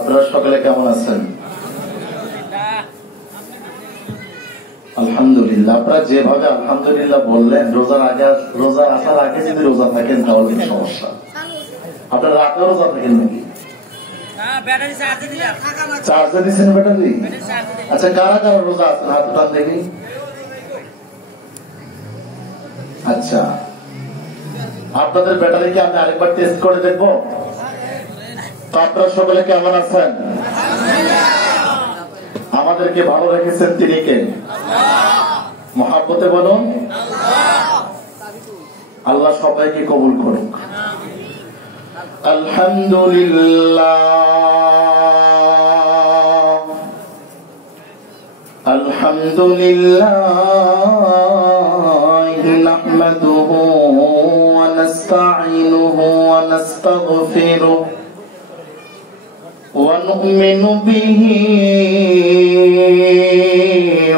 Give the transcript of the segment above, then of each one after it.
আপনারা সকলে কেমন আছেন? আলহামদুলিল্লাহ। আপনারা যেভাবে আলহামদুলিল্লাহ বললেন, রোজা আসার আগে যদি রোজা থাকেন তাহলে কি সমস্যা? আপনারা রাতে রোজা থাকেন নাকি? চার্জে দিচ্ছেন ব্যাটারি? আচ্ছা, কারা কারা রোজা আছেন হাত উঠান দেখি। আচ্ছা, আপনাদের ব্যাটারি কি আমি আরেকবার টেস্ট করে দেখবো? তো আপনারা সকলে কেমন আছেন? আমাদেরকে ভালো রেখেছেন তিনি কে? মহাব্বতে বলুন আল্লাহ সবাইকে কবুল করুক। আলহামদুলিল্লাহ আলহামদুলিল্লাহ নাহমাদুহু ওয়া নাস্তাঈনুহু ওয়া নাস্তাগফিরুহু ونؤمن به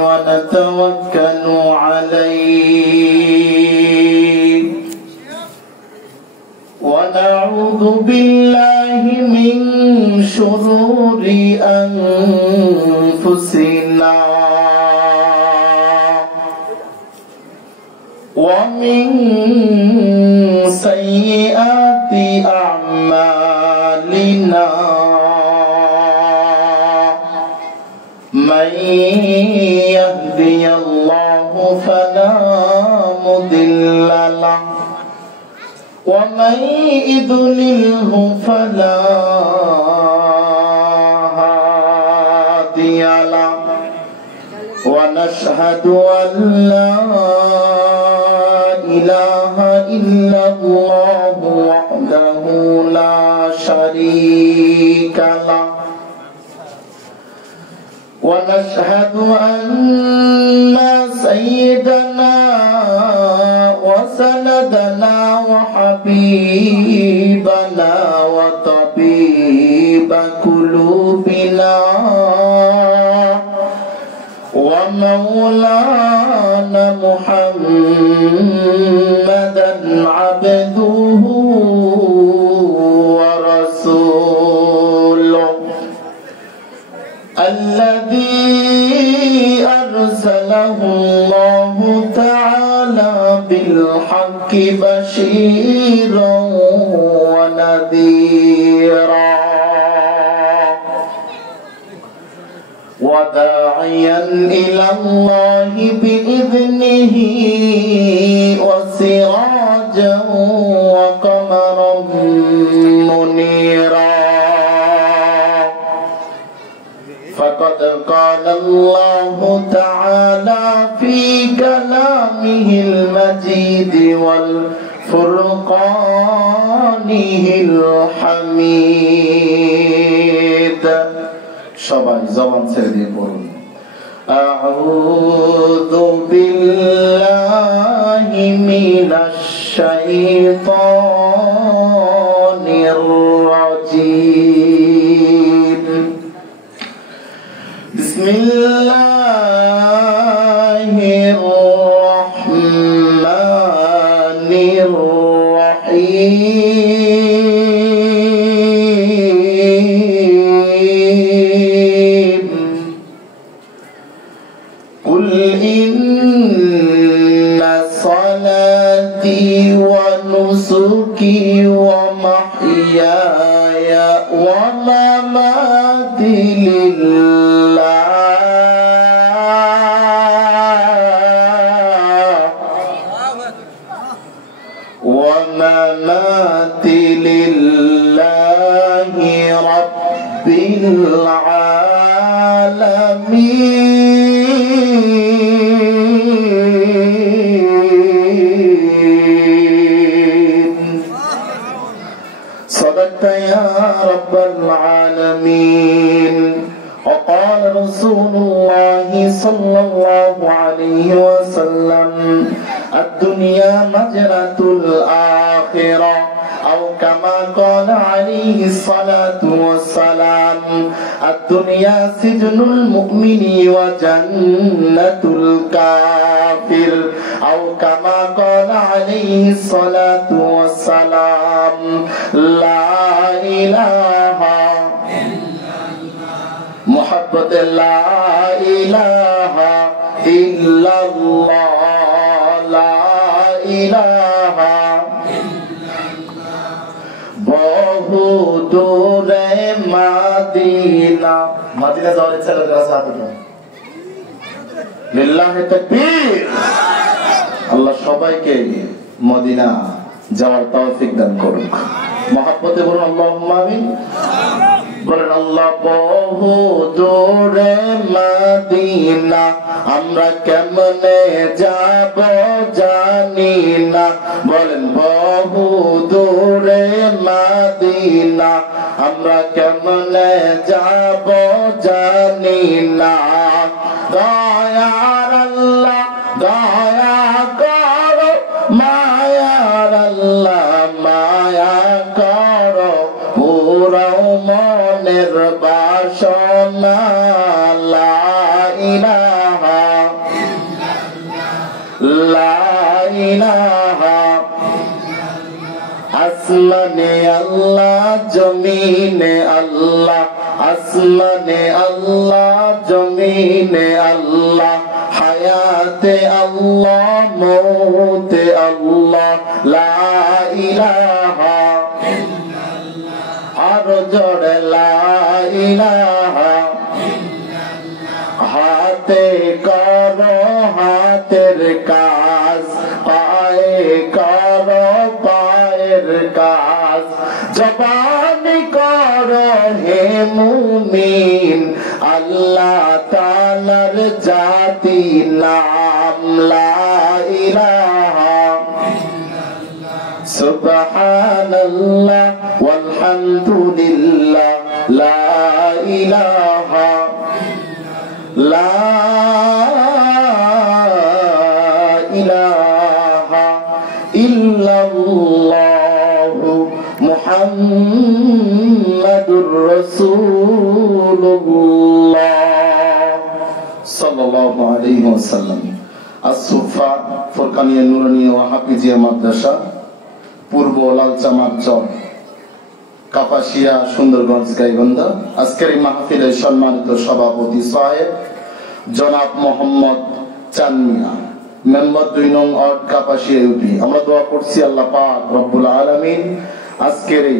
ونتوكل عليه ونعوذ بالله من شرور أنفسنا ومن سيئات أعمالنا من يهدي الله فلا مضل له ومن يضلله فلا هادي له ونشهد أن لا إله إلا الله وحده لا شريك له ونشهد أن سيدنا وسندنا وحبيبنا وطبيب قلوبنا ومولانا محمدا عبده ورسوله الذي أرسله الله تعالى بالحق بشيرا ونذيرا وداعيا إلى الله بإذنه وسراجا وقمرا منيرا فقد قال الله تعالى في كلامه المجيد والفرقانه الحميد সবাই জবান ছেড়ে দিয়ে পড়ুন আউযু বিল্লাহি মিনাশ শাইতানির রাজীম বিসমিল্লাহির রহমানির রহিম কুল ইন্না সালাতি ওয়া নুসুকি ওয়া মাহইয়ায়া ওয়া মামাতি লিল্লাহ ومماتي لله رب العالمين صدقت يا رب العالمين وقال رسول الله صلى الله عليه وسلم الدنيا مجرة الآخرة أو كما قال عليه الصلاة والسلام الدنيا سجن المؤمن وجنة الكافر أو كما قال عليه الصلاة والسلام لا إله إلا मोहब्बत ला इलाहा इल्लल्लाह ला इलाहा বহু দূরে মদিনা মদিনা যাওয়ার ইচ্ছা করে রাস্তা হাতে লিল্লাহি তাকবীর আল্লাহ সবাইকে মদিনা যাওয়ার তৌফিক দান করুক মহব্বতে বলুন আল্লাহুম্মা আমিন বলেন আল্লাহ বহু দূরে মদিনা আমরা কেমনে যাব জানি না বলেন বহু দূরে মদিনা আমরা কেমনে যাব জানি না দয়ার আল্লাহ দয়া করো মায়ার আল্লাহ মায়া করো পুরাও মনের বাসনা লা ইলাহা লা ইলাহা আসমানে আল্লাহ জমিনে আল্লাহ আসমানে আল্লাহ জমিনে আল্লাহ হায়াতে আল্লাহ মৌতে আল্লাহ লা ইলাহা আর জোরে লা ইলাহা হাতে করো হাতের কাজ পায়ে করো পায়ের কাজ জবানি করো হে মুমিন আল্লাহ তাআলার জাতি নাম লা ইলাহা সুবহানাল্লাহ ওয়ালহামদুলিল্লাহ লা ইলাহা লা ইলাহা ইল্লাল্লাহু মুহাম্মাদুর রাসূলুল্লাহ সাল্লাল্লাহু আলাইহি ওয়াসাল্লাম আসুফা ফুরকানিয়া নুরানিয়া ওয়া হাফিজিয়া মাদ্রাসা পূর্ব লালচামার চর কাপাসিয়া সুন্দরগঞ্জ গাইবান্ধা আজকের এই মাহফিলের সম্মানিত সভাপতি সাহেব জনাব মোহাম্মদ চানমিয়া মেম্বার 2 নং ওয়ার্ড কাপাসিয়া ইউপি আমরা দোয়া করছি আল্লাহ পাক রব্বুল আলামিন আজকের এই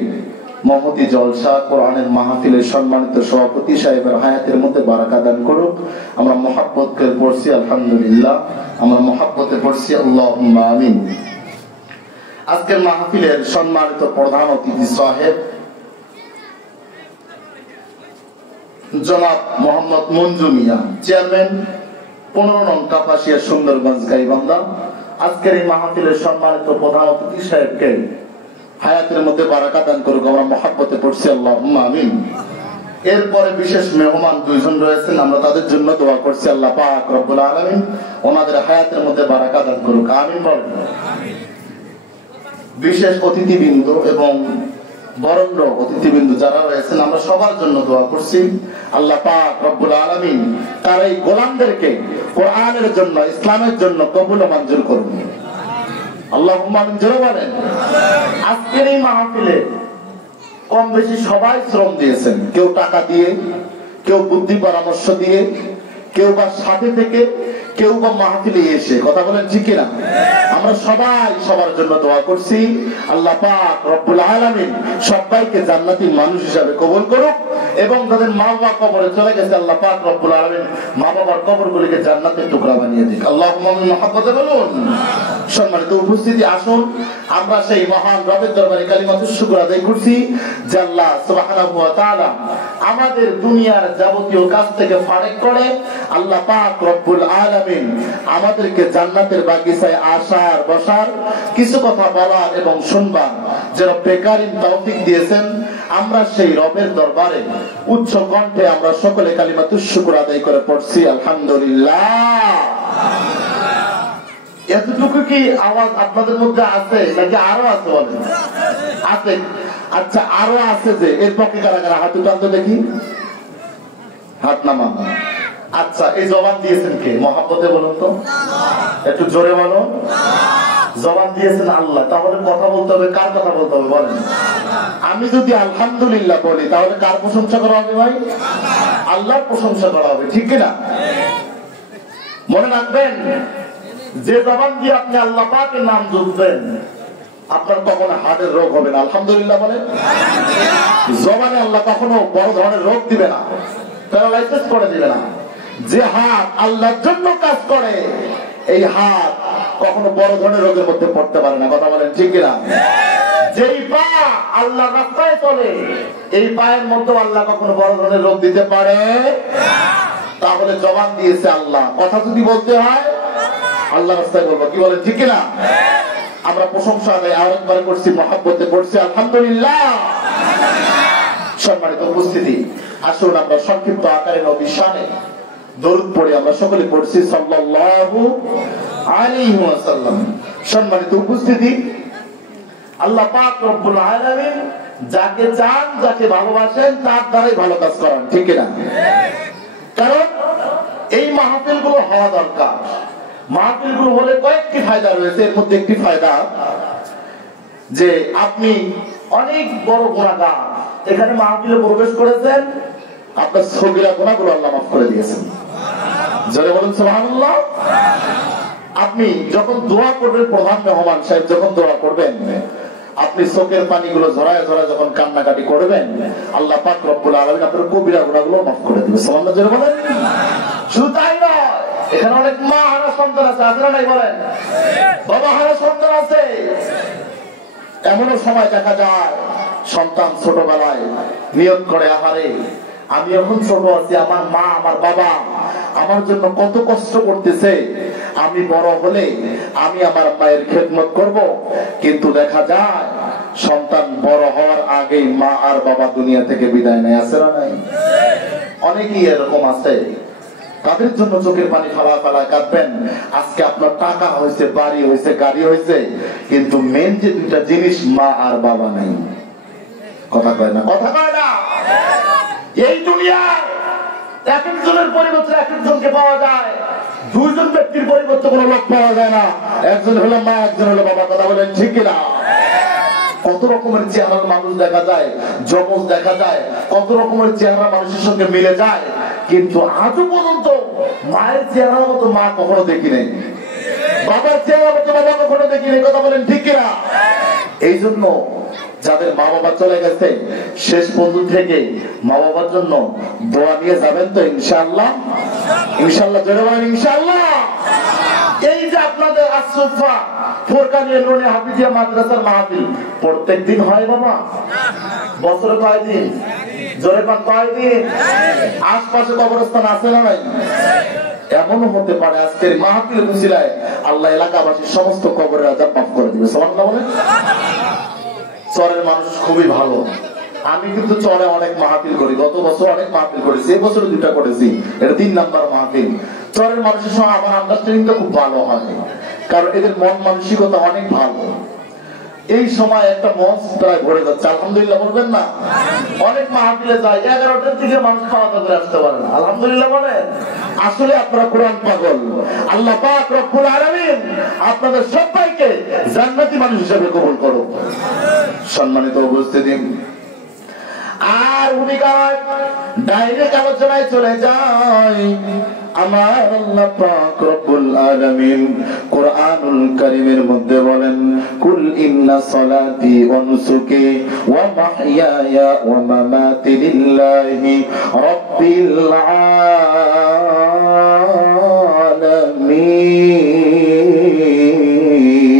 মহতি জলসা কোরআনের মাহফিলের সম্মানিত সভাপতি সাহেবের হায়াতের মধ্যে বারাকা দান করুক আমরা মুহাব্বত করে পড়ছি আলহামদুলিল্লাহ আমরা মুহাব্বতে পড়ছি আল্লাহুম্মা আমিন আজকের মাহফিলের সম্মানিত প্রধান অতিথি সাহেব জনাব মোহাম্মদ মঞ্জু মিয়া চেয়ারম্যান 15 নং কাপাসিয়া সুন্দরগঞ্জ গাইবান্ধা আজকের এই মাহফিলের সম্মানিত প্রধান অতিথি সাহেবকে হায়াতের মধ্যে বারাকা দান করুক আমরা মুহাব্বতে পড়ছি আল্লাহুম্মা আমিন এরপরে বিশেষ মেহমান 2 জন রয়েছেন আমরা তাদের জন্য দোয়া করছি আল্লাহ পাক রব্বুল আলামিন ওনাদের হায়াতের মধ্যে বারাকা দান করুক আমিন বলেন আমিন বিশেষ অতিথিবৃন্দ এবং বরেণ্য অতিথিবৃন্দ যারা রয়েছেন আমরা সবার জন্য দোয়া করছি আল্লাহ পাক রব্বুল আলামিন তার এই গোলামদেরকে কোরআনের জন্য ইসলামের জন্য কবুল ও মঞ্জুর করুন আল্লাহুম্মা আমিন জোরে বলেন আজকের এই মাহফিলে কম বেশি সবাই শ্রম দিয়েছেন কেউ টাকা দিয়ে কেউ বুদ্ধি পরামর্শ দিয়ে কেউ বা সাথে থেকে কেউ বা মাহফিলে এসে কথা বলেন ঠিক কিনা আমরা সবাই সবার জন্য দোয়া করছি আল্লাহ পাক রব্বুল আলামিন সবাইকে জান্নাতি মানুষ হিসাবে কবুল করুক এবং যাদের মা বাবা কবরে চলে গেছে আল্লাহ পাক রব্বুল আলামিন মা বাবার কবরগুলিকে জান্নাতের টুকরা বানিয়ে দিক আল্লাহুম্মা আমিন মুহাব্বতে বলুন সম্মানিত উপস্থিতি আসুন আমরা সেই মহান রবের দরবারে কালিমাতুশ শুকর আদায় করছি যে আল্লাহ সুবহানাহু ওয়া তাআলা আমাদের দুনিয়ার যাবতীয় কাজ থেকে ফারেক করে আল্লাহ পাক রব্বুল আলামিন আমাদেরকে জান্নাতের বাগিচায় আসার বসার কিছু কথা বলার এবং শুনবার যে রব্বে কারীম তৌফিক দিয়েছেন আমরা সেই রবের দরবারে উচ্চ কণ্ঠে আমরা সকলে কালিমাতুশ শুকর আদায় করে পড়ছি আলহামদুলিল্লাহ এতটুকু কি আওয়াজ আপনাদের মধ্যে আছে নাকি আরো আছে বলেন আছে আচ্ছা আরো আছে যে এর পক্ষে কারা কারা হাত উঠাতে দেখি হাত নামা আচ্ছা এই জবান দিয়েছেন কে মহব্বতে বলুন তো একটু জোরে বলো জবান দিয়েছেন আল্লাহ তাহলে কথা বলতে হবে কার কথা বলতে হবে বলেন আমি যদি আলহামদুলিল্লাহ বলি তাহলে কার প্রশংসা করা হবে ভাই আল্লাহর প্রশংসা করা হবে, ঠিক কিনা? মনে রাখবেন, যে জবান দিয়ে আপনি আল্লাহ পাকের নাম জপবেন আপনার কখনো হার্টের রোগ হবে না। আলহামদুলিল্লাহ বলেন। জবানে আল্লাহ কখনো বড় ধরনের রোগ দিবে না, প্যারালাইসিস করে দিবে না। যে হাত আল্লাহর জন্য কাজ করে এই হাত কখনো বড় ধরনের রোগের মধ্যে পড়তে পারে না। কথা বলেন, ঠিক কিনা? যেই পা আল্লাহর রাস্তায় চলে এই পায়ের মধ্যে আল্লাহ কখনো বড় ধরনের রোগ দিতে পারে। তাহলে জবান দিয়েছে আল্লাহ, কথা যদি বলতে হয় আল্লাহ রাস্তায় বলবো, কি বলেন, ঠিক কিনা? আমরা প্রশংসা আদায় আরেকবার করছি, মহব্বতে করছি, আলহামদুলিল্লাহ। সম্মানিত উপস্থিতি, আসুন আমরা সংক্ষিপ্ত আকারে নবীর শানে দরুদ পড়ি। আমরা সকলে পড়ছি সাল্লাল্লাহু আলাইহি ওয়াসাল্লাম। সম্মানিত উপস্থিতি, আল্লাহ পাক রব্বুল আলামিন যাকে চান, যাকে ভালোবাসেন তার দ্বারাই ভালো কাজ করেন, ঠিক কিনা? কারণ এই মাহফিলগুলো হওয়া দরকার। মাহফিলগুলো হলে কয়েকটি ফায়দা রয়েছে। এর মধ্যে একটি ফায়দা যে আপনি অনেক বড় গুনাহগার এখানে মাহফিলে প্রবেশ করেছেন, আপনার সগীরা গুনাহগুলো আল্লাহ মাফ করে দিয়েছেন। জোরে বলুন সুবহানাল্লাহ। আপনি যখন দোয়া করবেন, প্রধান মেহমান সাহেব যখন দোয়া করবেন, আপনি চোখের পানিগুলো ঝরায় ঝরায় যখন কান্নাকাটি করবেন, আল্লাহ পাক রব্বুল আলামিন আপনার কবিরা গুনাহগুলো মাফ করে দিবেন। সুবহানাল্লাহ জোরে বলেন। শুধু তাই নয়, এখানে অনেক মা হারা সন্তান আছে, আপনারা নাই বলেন? বাবা হারা সন্তান আছে। এমনও সময় দেখা যায় সন্তান ছোটবেলায় নিয়ত করে, আহারে আমি এখন ছোট আছি, আমার মা আমার বাবা আমার জন্য কত কষ্ট করতেছে, আমি বড় হলে আমি আমার মায়ের খেদমত করব। কিন্তু দেখা যায় সন্তান বড় হওয়ার আগেই মা আর বাবা দুনিয়া থেকে বিদায় নেয়, আছে না নাই? অনেকেই এরকম আছে, তাদের জন্য চোখের পানি ফালা ফালা কাঁদবেন। আজকে আপনার টাকা হয়েছে, বাড়ি হয়েছে, গাড়ি হয়েছে, কিন্তু মেন যে দুইটা জিনিস মা আর বাবা নাই। কথা কয় না, কথা কয় না। এই দুনিয়ায় এক একজনের পরিবর্তে এক একজনকে পাওয়া যায়, দুইজন ব্যক্তির পরিবর্তে কোনো লোক পাওয়া যায় না। একজন হলো মা, একজন হলো বাবা। কথা বলেন, ঠিক কিনা? কত রকমের চেহারার মানুষ দেখা যায়, যমজ দেখা যায়, কত রকমের চেহারা মানুষের সঙ্গে মিলে যায়, কিন্তু আজও পর্যন্ত মায়ের চেহারার মতো মা কখনো দেখি নাই, বাবার চেহারার মতো বাবা কখনো দেখি নাই। কথা বলেন, ঠিক কিনা? এই জন্য যাদের মা বাবা চলে গেছে, শেষ পর্যন্ত থেকে মা বাবার জন্য দোয়া নিয়ে যাবেন তো ইনশাআল্লাহ। ইনশাআল্লাহ জোরে বলেন ইনশাআল্লাহ। এই যে আপনাদের আসফা ফোরকানিয়া নুনে হাফিজিয়া মাদ্রাসার মাহফিল প্রত্যেকদিন হয় বাবা? বছরে কয়দিন? জোরে কোন কয়দিন? আশপাশে কবরস্থান আছে না নাই? এমনও হতে পারে আজকের মাহফিল উসিলায় আল্লাহ এলাকাবাসীর সমস্ত কবরের আযাব মাফ করে দিবে। সুবহানাল্লাহ বলেন। চরের মানুষ খুবই ভালো। আমি কিন্তু চরে অনেক মাহফিল করি, গত বছর অনেক মাহফিল করেছি, এই বছর দুটা করেছি, এটা 3 নাম্বার মাহফিল। চরের মানুষের সঙ্গে আমার আন্ডারস্ট্যান্ডিংটা খুব ভালো হয়, কারণ এদের মন মানসিকতা অনেক ভালো। এই সময় একটা মঞ্চ প্রায় ভরে যাচ্ছে, আলহামদুলিল্লাহ বলবেন না? অনেক মাহফিলে যায় 11টার দিকে মানুষ খাওয়া দাওয়া করে আসতে পারে না, আলহামদুলিল্লাহ বলেন। আসলে আপনারা কোরআন পাগল। আল্লাহ পাক রব্বুল আলামিন আপনাদের সবাইকে জান্নাতি মানুষ হিসেবে কবুল করুন। সম্মানিত উপস্থিতি, আর ভূমিকা ডাইরেক্ট আলোচনায় চলে যায়। আমার আল্লাহ পাক রব্বুল আলামিন কোরআনুল কারীমের মধ্যে বলেন, কুল ইন্না সলাতি ওয়া নুসুকি ওয়া মাহইয়ায়া ওয়া মামাতি লিল্লাহি রাব্বিল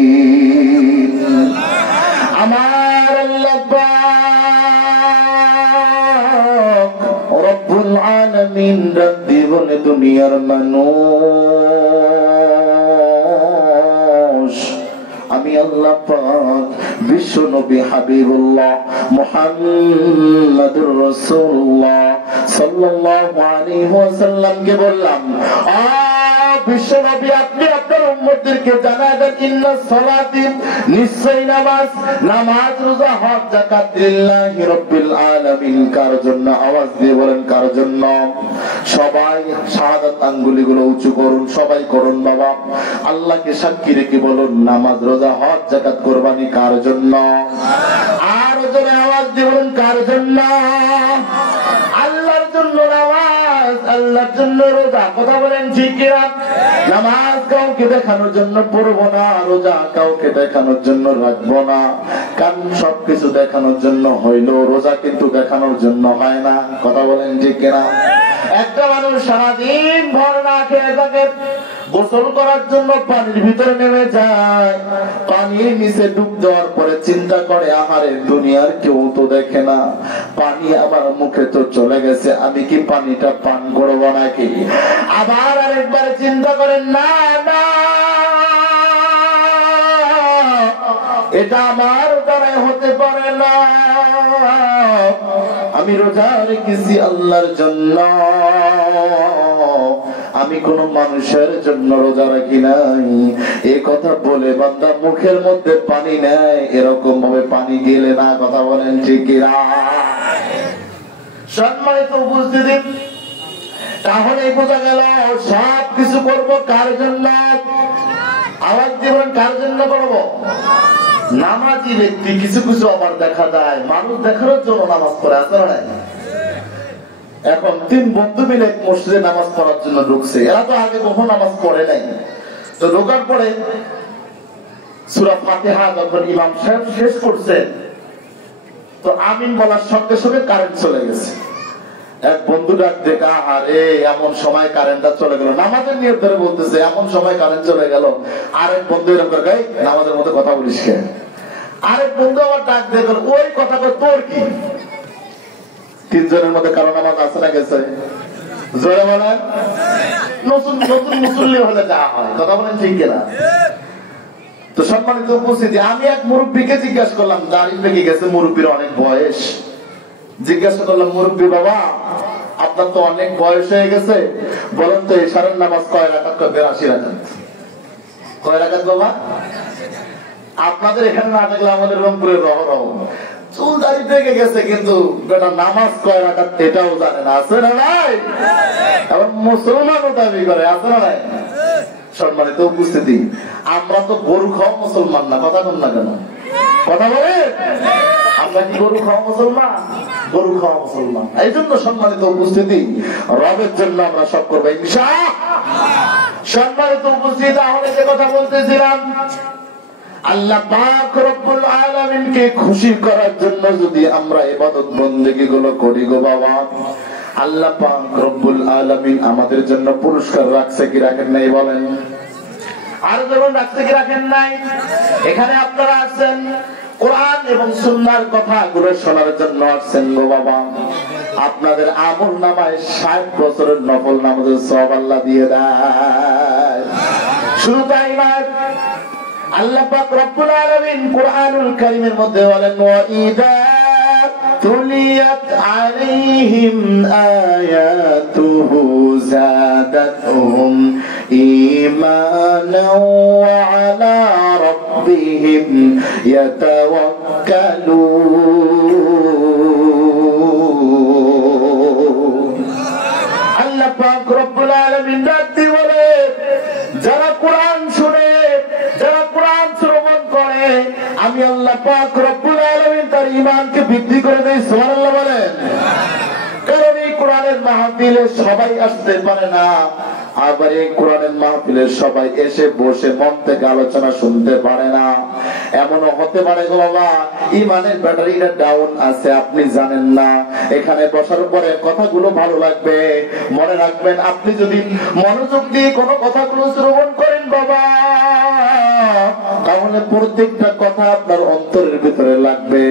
আলামিন। আমার আল্লাহ পাক রব্বুল আলামিন রাব্বি বলে দুনিয়ার মানুষ, আমি আল্লাহ পাক বিশ্ব নবী হাবিবুল্লাহ মুহাম্মাদুর রাসূলুল্লাহ সাল্লাল্লাহু আলাইহি ওয়াসাল্লামকে বললাম, বিশ্ব নবী আপনি আপনার উম্মতদেরকে জানায় দেন, ইন্না সলাতি নিশ্চয় নামাজ, নামাজ রোজা হজ যাকাত লিল্লাহি রাব্বিল আলামিন। কার জন্য? আওয়াজ দিয়ে বলেন কার জন্য? সবাই শাহাদাত আঙ্গুলিগুলো উঁচু করুন, সবাই করুন বাবা। আল্লাহকে সাক্ষী রেখে বলুন, নামাজ রোজা হজ যাকাত কুরবানি কার জন্য? আর জোরে আওয়াজ দিয়ে বলুন কার জন্য? আল্লাহর জন্য নামাজ আল্লাহর জন্য রোজা, কথা বলেন ঠিক কিনা? নামাজ কাউকে দেখানোর জন্য পড়বো না, রোজা কাউকে দেখানোর জন্য রাখবো না, কারণ সবকিছু দেখানোর জন্য হইলো, রোজা কিন্তু দেখানোর জন্য হয় না, কথা বলেন ঠিক কিনা? একটা মানুষ সারাদিন ভর না খেয়ে থাকে, গোসল করার জন্য পানির ভিতরে নেমে যায়, পানির নিচে ডুব দেওয়ার পরে চিন্তা করে আহারে দুনিয়ার কেউ তো দেখে না, পানি আমার মুখে তো চলে গেছে, আমি কি পানিটা পান করবো নাকি? আবার আরেকবার চিন্তা করেন না না, এটা আমার দ্বারাই হতে পারে না, আমি রোজা রেখেছি আল্লাহর জন্য, আমি কোন মানুষের জন্য রোজা রাখি নাই। এই কথা বলে বান্দা মুখের মধ্যে পানি নেয়, এরকম ভাবে পানি গেলে না, কথা বলেন ঠিক কিনা? সম্মানিত উপস্থিতি, তাহলে বোঝা গেল সব কিছু করবো কার জন্য? আওয়াজ জীবন কার জন্য করবো? নামাজি ব্যক্তি কিছু কিছু আবার দেখা যায় মানুষ দেখানোর জন্য নামাজ পড়ে, আছে না? এখন 3 বন্ধু মিলে মসজিদে নামাজ পড়ার জন্য ঢুকছে, এরা তো আগে কখনো নামাজ পড়ে নাই, তো ঢোকার পরে সূরা ফাতিহা যখন ইমাম সাহেব শেষ করছে, তো আমিন বলার সঙ্গে সঙ্গে কারেন্ট চলে গেছে। এক বন্ধু ডাক দেখা, আরে এমন সময় কারেন্টটা চলে গেল, নামাজের নিয়ত ধরে বলতেছে এমন সময় কারেন্ট চলে গেল। আরেক বন্ধু এরকম করে, নামাজের মধ্যে কথা বলিস কে? আরেক বন্ধু আবার ডাক দেখল, ওই কথা তোর কি? 3 জনের মধ্যে কারো নামাজ আছে না গেছে? জোরে বলেন। নতুন নতুন মুসল্লি হলে যা হয়, কথা বলেন ঠিক কিনা? তো সম্মানিত উপস্থিতি, আমি এক মুরব্বীকে জিজ্ঞাসা করলাম, দাড়ি পেকে গেছে, মুরব্বীর অনেক বয়স, জিজ্ঞাসা করলাম, মুরব্বী বাবা আপনার তো অনেক বয়স হয়ে গেছে, বলেন তো এশারের নামাজ কয় রাকাত? 82 রাকাত। কয় রাকাত বাবা? আপনাদের এখানে না থাকলে আমাদের রংপুরে রহ রহ, চুল দাড়ি পেকে গেছে, কিন্তু বেটা নামাজ কয় রাকাত এটাও জানে না, আছে না নাই? আবার মুসলমানও দাবি করে, আছে না নাই? সম্মানিত উপস্থিতি, আমরা তো গরু খাওয়া মুসলমান না, কথা বল না কেন? কথা বলে আমরা কি গরু খাওয়া মুসলমান? গরু খাওয়া মুসলমান। এই জন্য সম্মানিত উপস্থিতি, রবের জন্য আমরা সব করবো ইনশাআল্লাহ। সম্মানিত উপস্থিতি, তাহলে যে কথা বলতেছিলাম, আল্লাহ পাক রব্বুল আলামিনকে খুশি করার জন্য যদি আমরা ইবাদত বন্দেগী গুলো করি গো বাবা, আল্লাহ পাক রব্বুল আলামিন আমাদের জন্য পুরস্কার রাখছে কি রাখেন নাই বলেন? আর যখন রাখছে কি রাখেন নাই? এখানে আপনারা আসছেন কোরআন এবং সুন্নাহর কথাগুলো শোনার জন্য আসছেন গো বাবা, আপনাদের আমল নামায় 60 বছরের নফল নামাজের সওয়াব আল্লাহ দিয়ে দেয়। শুধু তাই নয়, আল্লাহ পাক রব্বুল আলামিন কোরআনুল কারীমের মধ্যে বলেন, ওয়া ইযা তুলিয়াত আলাইহিম আয়াতুহু যাদাতহুম ঈমানাও ওয়া আলা রাব্বিহিম ইয়াতাওয়াক্কালুন। আল্লাহ পাক রব্বুল আলামিন রাতে বলে, যারা কোরআন শুনে, যারা কোরআন শ্রবণ করে, আমি আল্লাহ পাক রব্বুল আলামিন তার ঈমানকে বৃদ্ধি করে দেই। সুবহানাল্লাহ বলেন। কারণ এই কোরআনের মাহফিলে সবাই আসতে পারে না, আবার এই কোরআনের মাহফিলে সবাই এসে বসে মন থেকে আলোচনা শুনতে পারে না। এমনও হতে পারে গো বাবা, ঈমানের ব্যাটারিটা ডাউন আছে, আপনি জানেন না। এখানে বসার পরে কথাগুলো ভালো লাগবে, মনে রাখবেন, আপনি যদি মনোযোগ দিয়ে কোনো কথাগুলো শ্রবণ করেন বাবা, তাহলে প্রত্যেকটা কথা আপনার অন্তরের ভিতরে লাগবে।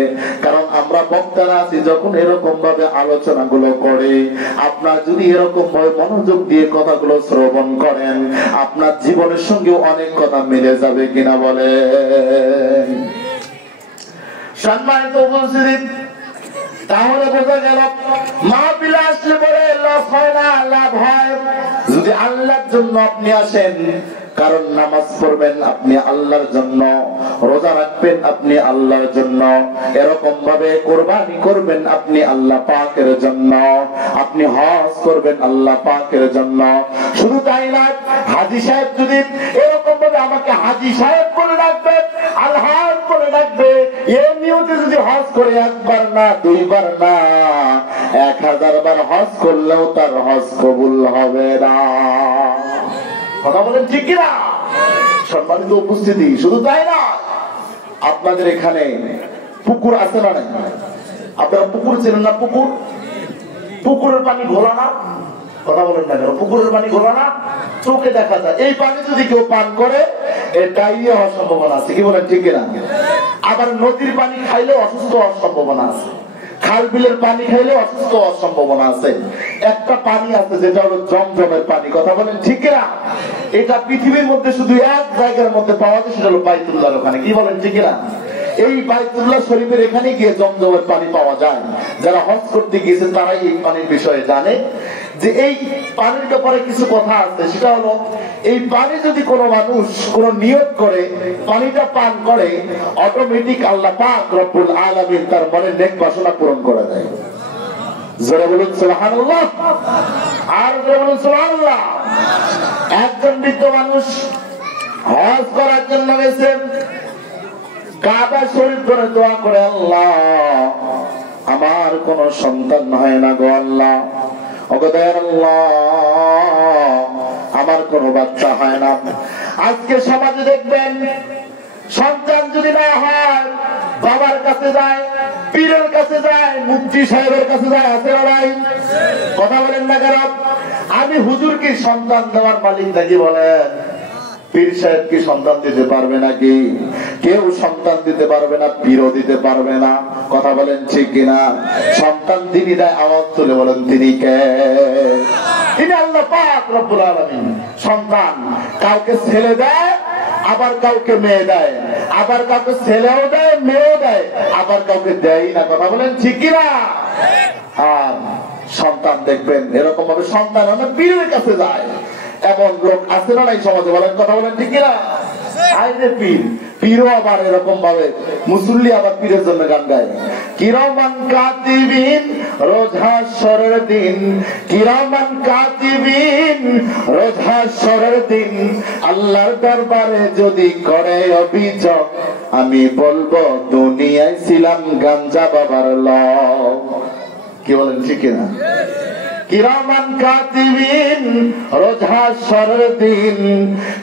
কারণ আমরা বক্তারা আছি, যখন এরকম ভাবে আলোচনা গুলো করে, আপনার যদি এরকম ভাবে মনোযোগ দিয়ে কথাগুলো শ্রবণ করেন, আপনার জীবনের সঙ্গে অনেক কথা মিলে যাবে কিনা বলে। সম্মানিত উপস্থিতি, তাহলে বোঝা গেল মাহফিলে আসলে পরে লস হয় না, লাভ হয় যদি আল্লাহর জন্য আপনি আসেন। কারণ নামাজ পড়বেন আপনি আল্লাহর জন্য, রোজা রাখবেন আপনি আল্লাহর জন্য, এরকম ভাবে কোরবানি করবেন আপনি আল্লাহ পাকের জন্য, আপনি হজ করবেন আল্লাহ পাকের জন্য। শুধু তাই না, হাজী সাহেব যদি এরকম ভাবে আমাকে হাজী সাহেব বলে ডাকবে, আলহাজ বলে ডাকবে, এমনি নিয়তে যদি হজ করে একবার না দুইবার না 1000 বার হজ করলেও তার হজ কবুল হবে না। কথা বলেন ঠিক কিনা? সম্মানিত উপস্থিতি, শুধু তাই না, আপনাদের এখানে পুকুর আছে না নাই? আপনারা পুকুর চেনেন না? পুকুর, পুকুরের পানি ঘোলা না? কথা বলেন না কেন? পুকুরের পানি ঘোলা না? চোখে দেখা যায়। এই পানি যদি কেউ পান করে এর ডায়রিয়া হওয়ার সম্ভাবনা আছে। কি বলেন ঠিক কিনা? আবার নদীর পানি খাইলে অসুস্থ হওয়ার সম্ভাবনা আছে, খাল বিলের পানি খাইলে অসুস্থ হওয়ার সম্ভাবনা আছে। একটা পানি আছে যেটা হলো জমজমের পানি। কথা বলেন ঠিক কিনা? এটা পৃথিবীর মধ্যে শুধু এক জায়গার মধ্যে পাওয়া যায়, সেটা হলো বাইতুল্লাহর ওখানে। কি বলেন ঠিক কিনা? এই বাইতুল্লাহ শরীফের এখানে গিয়ে জমজমের পানি পাওয়া যায়। যারা হজ করতে গিয়েছে তারাই এই পানির বিষয়ে জানে যে এই পানির ব্যাপারে কিছু কথা আছে। সেটা হলো এই পানি যদি কোনো মানুষ কোনো নিয়ত করে পানিটা পান করে, অটোমেটিক আল্লাহ পাক রব্বুল আলামিন তার মনের নেক বাসনা পূরণ করে দেয়। জোরে বলুন সুবহানাল্লাহ, আর জোরে বলুন সুবহানাল্লাহ। একজন বৃদ্ধ মানুষ হজ করার জন্য গেছেন, কাবা শরীফ করে দোয়া করে, আল্লাহ আমার কোন সন্তান হয় না গো আল্লাহ, ওগো দয়ার আল্লাহ আমার কোন বাচ্চা হয় না। আজকে সমাজে দেখবেন সন্তান যদি না হয় বাবার কাছে যায়, পীরের কাছে যায়, মুফতি সাহেবের কাছে যায়। আছে না ভাই? কথা বলেন না কেন? আমি হুজুর কি সন্তান দেওয়ার মালিক নাকি? বলেন। পীর সাহেব কি সন্তান দিতে পারবে নাকি? কেউ সন্তান দিতে পারবে না, পীরও দিতে পারবে না। কথা বলেন ঠিক কিনা? সন্তান তিনি দেয়, আওয়াজ তুলে বলেন তিনি কে? তিনি আল্লাহ পাক রব্বুল আলামিন। সন্তান কাউকে ছেলে দেয়, আবার কাউকে মেয়ে দেয়, আবার কাউকে ছেলেও দেয় মেয়েও দেয়, আবার কাউকে দেয় না। কথা বলেন ঠিক কিনা? আর সন্তান দেখবেন এরকম ভাবে সন্তান অনেক পীরের কাছে যায়। এমন লোক আছে না নাই সমাজে? বলেন, কথা বলেন ঠিক কিনা? আইনে পীর, পীরও আবার এরকম ভাবে মুসল্লি আবার পীরের জন্য গান গায়। কিরামান কাতিবিন রোজ হাশরের দিন, কিরামান কাতিবিন রোজ হাশরের দিন, আল্লাহর দরবারে যদি করে অভিযোগ, আমি বলবো দুনিয়ায় ছিলাম গাঞ্জা বাবার লোক। কি বলেন ঠিক কিনা? কিরামান কাতিবিন রোজ হাশরের দিন,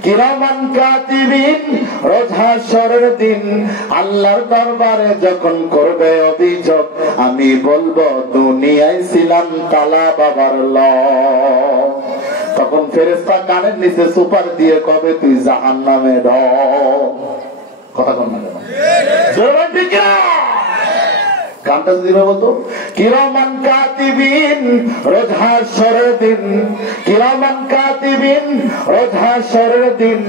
কিরামান কাতিবিন রোজ হাশরের দিন, আল্লাহর দরবারে যখন করবে অভিযোগ, আমি বলবো দুনিয়ায় ছিলাম তালা বাবার লোক। তখন ফেরেশতা কানের নিচে সুপার দিয়ে কবে তুই জাহান্নামে ঢোক। কথা কন না কেন? জোরে ঠিক কিনা? গানটা যদি বলতো, কিরামান কাতিবিন রোজ হাশরের দিন, কিরামান কাতিবিন রোজ হাশরের দিন,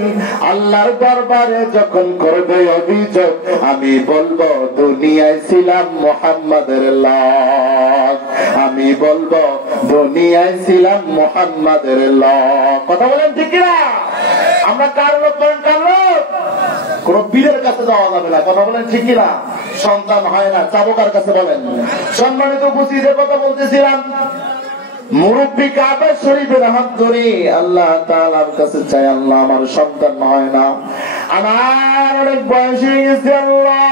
আল্লাহর দরবারে যখন করবে অভিযোগ, আমি বলবো দুনিয়ায় ছিলাম মুহাম্মাদের লোক, আমি বলবো দুনিয়ায় ছিলাম মুহাম্মাদের লোক। কথা বলেন ঠিক কিনা? আমরা কার লোক? বলেন কার লোক? কোন পীরের কাছে যাওয়া যাবে না। কথা বলেন ঠিক কিনা? সন্তান হয় না, চাবো কার কাছে? বলেন। সম্মানিত উপস্থিতির কথা বলতেছিলাম, মুরব্বী কাবা শরীফের হাত ধরে আল্লাহ তাআলার কাছে চাই, আল্লাহ আমার সন্তান হয় না, আমার অনেক বয়স হয়ে গেছে, আল্লাহ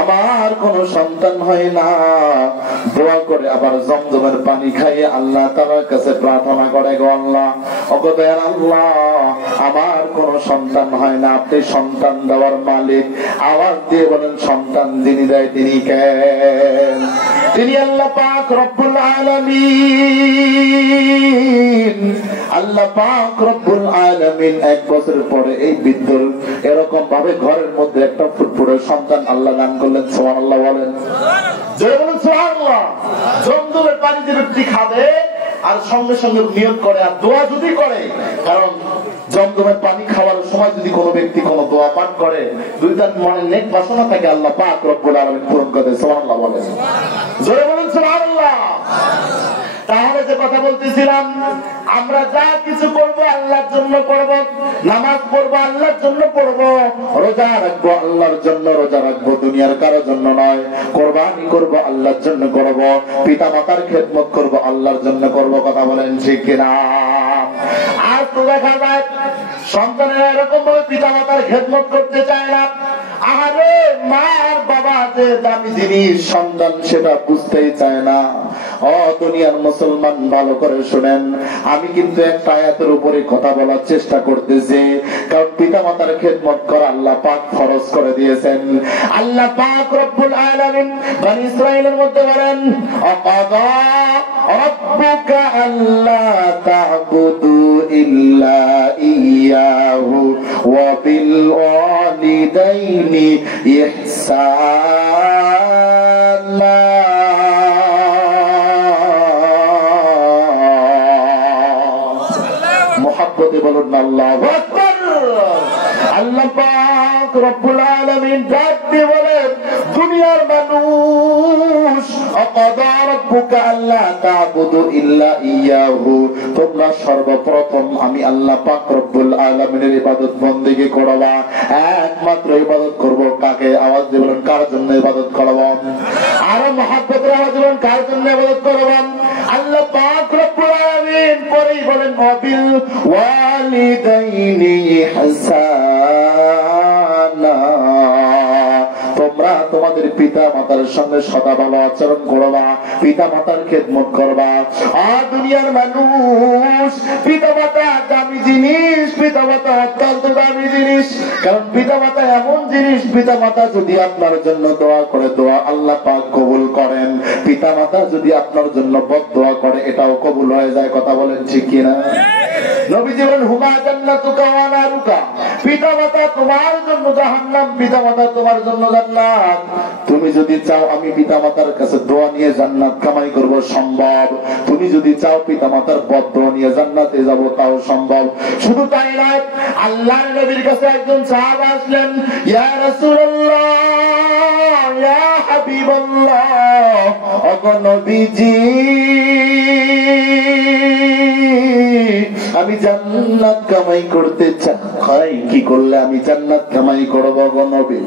আমার কোন সন্তান হয় না। দোয়া করে আবার জমজমের পানি খাইয়ে আল্লাহ তাআলার কাছে প্রার্থনা করে, গো আল্লাহ, ওগো দয়ার আল্লাহ আমার কোন সন্তান হয় না, আপনি সন্তান দেওয়ার মালিক। আওয়াজ দিয়ে বলেন, সন্তান যিনি দেয় তিনি কে? তিনি আল্লাহ পাক রব্বুল আলামিন। আল্লাহ পাক রব্বুল আলামিন 1 বছর পরে এই বৃদ্ধর এরকম ভাবে ঘরের মধ্যে একটা ফুটফুটে সন্তান আল্লাহ দান করলেন। সুবহানাল্লাহ বলেন, জোরে বলেন সুবহানাল্লাহ। জমজমের পানি যে ব্যক্তি খাবে আর সঙ্গে সঙ্গে নিয়ত করে আর দোয়া যদি করে, কারণ জমজমের পানি খাওয়ার সময় যদি কোনো ব্যক্তি কোনো দোয়া পাঠ করে, যদি তার মনে নেক বাসনা থাকে, আল্লাহ পাক রব্বুল আলামিন পূরণ করে। সুবহানাল্লাহ বলেন, জোরে বলেন সুবহানাল্লাহ। তাহলে যে কথা বলতেছিলাম, আমরা যা কিছু করবো আল্লাহর জন্য করব, নামাজ পড়বো আল্লাহর জন্য পড়বো, রোজা রাখবো আল্লাহর জন্য রোজা রাখবো, দুনিয়ার কারোর জন্য নয়। কোরবানি করবো আল্লাহর জন্য করব, পিতা মাতার খেদমত করবো আল্লাহর জন্য করব। কথা বলেন ঠিক কিনা? আর তো দেখা যায় সন্তানেরা এরকম ভাবে পিতা মাতার খেদমত করতে চায় না, আরে মার বাবা যে দামি জিনিস সন্তান সেটা বুঝতেই চায় না। ও দুনিয়ার মুসলমান ভালো করে শুনেন, আমি কিন্তু একটা আয়াতের উপরে কথা বলার চেষ্টা করতেছি, কারণ পিতা মাতার খেদমত করা আল্লাহ পাক ফরজ করে দিয়েছেন। আল্লাহ পাক রব্বুল আলামিন বনি ইসরাঈলের মধ্যে বলেন, আকাদা রাব্বুকা আল্লা তা'বুদু ইল্লা ইয়াহু ওয়া বিল ওয়ালিদাইনি ইহসানা। মুহাব্বতে বলুন আল্লাহু আকবার। আল্লাহ পাক রব্বুল আলামিন ডাক দিয়ে বলেন, দুনিয়ার মানুষ, আকাদা রাব্বুকা আল্লা তা'বুদু ইল্লা ইয়াহু, তোমরা সর্বপ্রথম আমি আল্লাহ পাক রব্বুল আলামিনের ইবাদত বন্দেগী করবা। একমাত্র ইবাদত করব কাকে? আওয়াজ দিয়ে বলেন, কার জন্য ইবাদত করব? আর মুহাব্বতের আওয়াজ দিবেন, কার জন্য ইবাদত করব? আল্লাহ পাক রব্বুল আলামিন পরেই বলেন, ওয়াবিল ওয়ালিদাইনি ইহসানা, তোমরা তোমাদের পিতা মাতার সঙ্গে সদা ভালো আচরণ করবা, পিতা মাতার খেদমত করবা। আর দুনিয়ার মানুষ, পিতা মাতা দামি জিনিস, পিতা মাতা অত্যন্ত দামি জিনিস, কারণ পিতা মাতা এমন জিনিস, পিতা মাতা যদি আপনার জন্য দোয়া করে দোয়া আল্লাহ পাক কবুল করেন, পিতা মাতা যদি আপনার জন্য বদদোয়া করে এটাও কবুল হয়ে যায়। কথা বলেন ঠিক কিনা? নবীজি বলেন, হুমা জান্নাতুকা ওয়া নারুকা, পিতা মাতা তোমার জন্য জাহান্নাম, পিতা মাতা তোমার জন্য জান্নাত। তুমি যদি চাও আমি পিতা মাতার কাছে দোয়া নিয়ে জান্নাত কামাই করব, সম্ভব। তুমি যদি চাও পিতা মাতার বদদোয়া নিয়ে জান্নাতে যাব, তাও সম্ভব। শুধু তাই নয়, আল্লাহর নবীর কাছে একজন সাহাবা আসলেন, ইয়া রাসূলুল্লাহ, ইয়া হাবিবাল্লাহ, ওগো নবীজি, আমি জান্নাত কামাই করতে চাই, কি করলে আমি জান্নাত কামাই করব গো নবী?